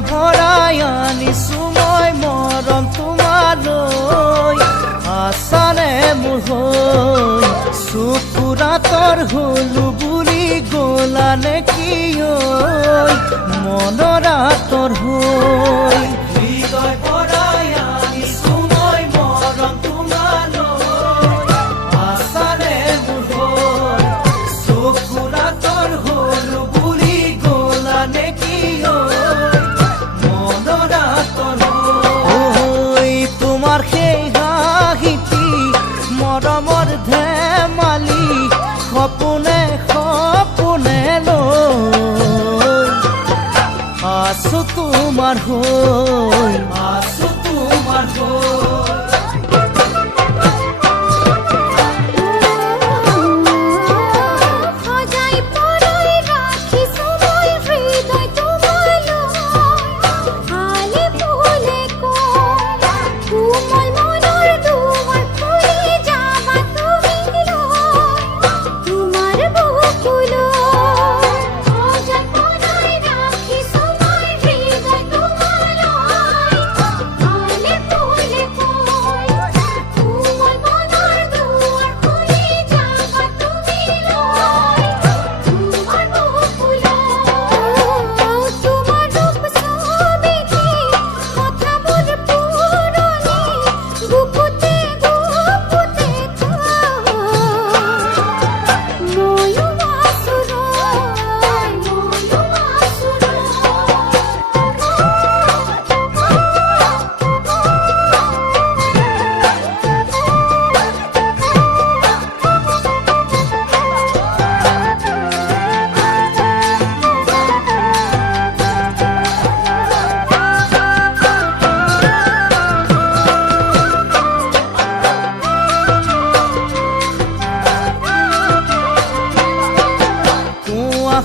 হৃদয় ভৰাই আনিছো মই মৰম তোমালৈ আছানে মোৰ হৈ চকুৰাতৰ হলো বুলি গলা নে কি মনৰ আঁতৰ হৈ হৃদয় ভৰাই আনিছো মই মৰম তোমালৈ আছানে মোৰ হৈ চকুৰাতৰ হলো বুলি গলা নে কি মনৰ আঁতৰ হৈ তোমাৰ সেই হাঁহিটি মৰমৰ ধেমালি সপোনে সপোনে লৈ আছো তোমাৰ হৈ আছো তোমাৰ হৈ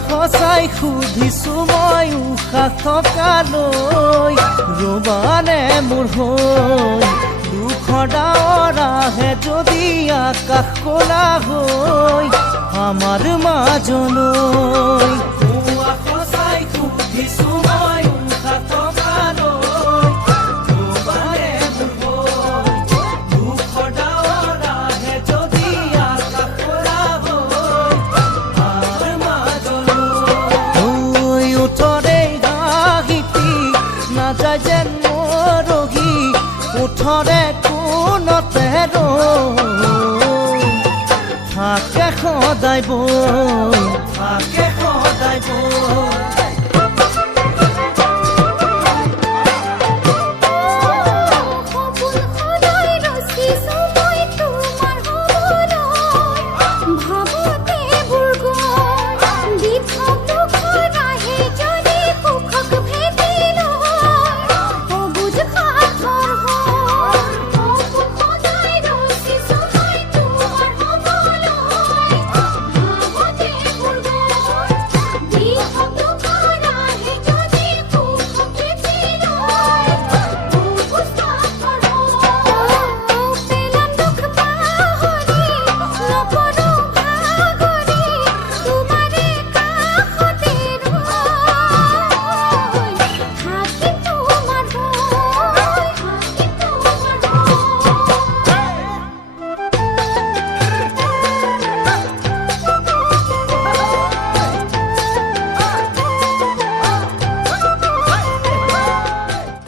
সঁচাই সুধিছো মই উশাহ থকালৈ ৰবানে মোৰ হৈ দুখৰ ডাৱৰ আহে যদি আকাশ কলা হৈ আমাৰ মাজলৈ সঁচাই সুধিছো মই উশাহ থকালৈ ৰবানে মোৰ হৈ দুখৰ ডাৱৰ আহে যদি আকাশ কলা নাযায় যেন মৰহি ওঠৰে কোনতে ৰৈ থাকে সদায় বৈ থাকে